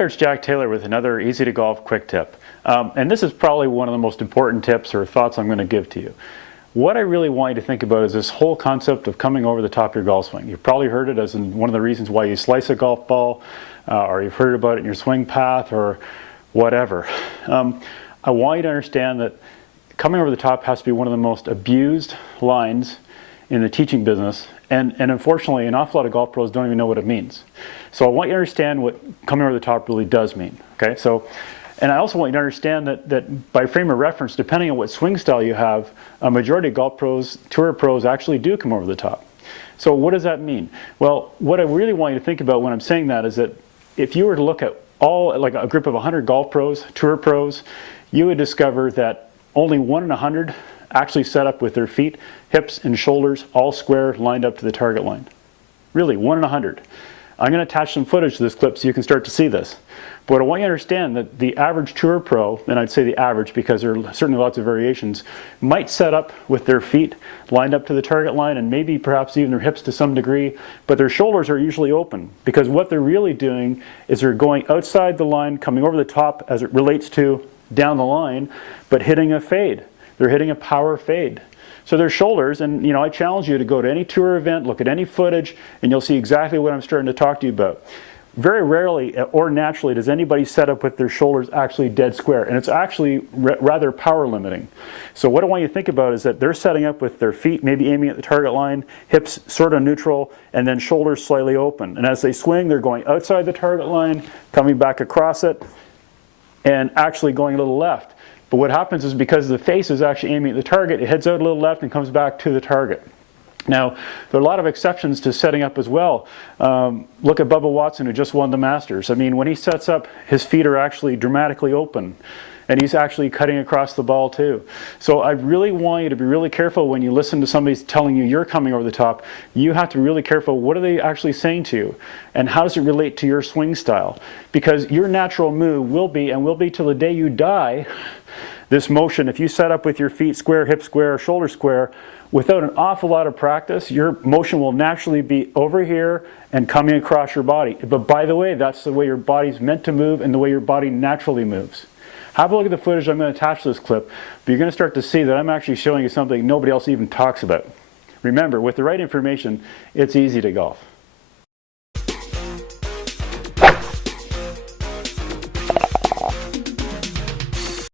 there, it's Jack Taylor with another easy to golf quick tip. And this is probably one of the most important tips or thoughts I'm going to give to you. What I really want you to think about is this whole concept of coming over the top of your golf swing. You've probably heard it as in one of the reasons why you slice a golf ball, or you've heard about it in your swing path or whatever. I want you to understand that coming over the top has to be one of the most abused lines in the teaching business, and unfortunately an awful lot of golf pros don't even know what it means. So I want you to understand what coming over the top really does mean. Okay, so, and I also want you to understand that by frame of reference, depending on what swing style you have, a majority of golf pros, tour pros actually do come over the top. So what does that mean? Well, what I really want you to think about when I'm saying that is that if you were to look at like a group of 100 golf pros, tour pros, you would discover that only 1 in 100 actually set up with their feet, hips, and shoulders all square, lined up to the target line. Really, 1 in 100. I'm going to attach some footage to this clip so you can start to see this. But I want you to understand that the average tour pro, and I'd say the average because there are certainly lots of variations, might set up with their feet lined up to the target line and maybe perhaps even their hips to some degree, but their shoulders are usually open because what they're really doing is they're going outside the line, coming over the top as it relates to down the line, but hitting a fade. They're hitting a power fade. So their shoulders, and I challenge you to go to any tour event, look at any footage, and you'll see exactly what I'm starting to talk to you about. Very rarely or naturally does anybody set up with their shoulders actually dead square, and it's actually rather power limiting. So what I want you to think about is that they're setting up with their feet maybe aiming at the target line, hips sort of neutral, and then shoulders slightly open. And as they swing, they're going outside the target line, coming back across it, and actually going a little left. But what happens is because the face is actually aiming at the target, it heads out a little left and comes back to the target. Now, there are a lot of exceptions to setting up as well. Look at Bubba Watson, who just won the Masters. I mean, when he sets up, his feet are actually dramatically open, and he's actually cutting across the ball too. So I really want you to be really careful when you listen to somebody telling you you're coming over the top. You have to be really careful. What are they actually saying to you? And how does it relate to your swing style? Because your natural move will be, and will be till the day you die, this motion, if you set up with your feet square, hip square, shoulder square, without an awful lot of practice, your motion will naturally be over here and coming across your body. But by the way, that's the way your body's meant to move and the way your body naturally moves. Have a look at the footage I'm going to attach to this clip, but you're going to start to see that I'm actually showing you something nobody else even talks about. Remember, with the right information, it's easy to golf.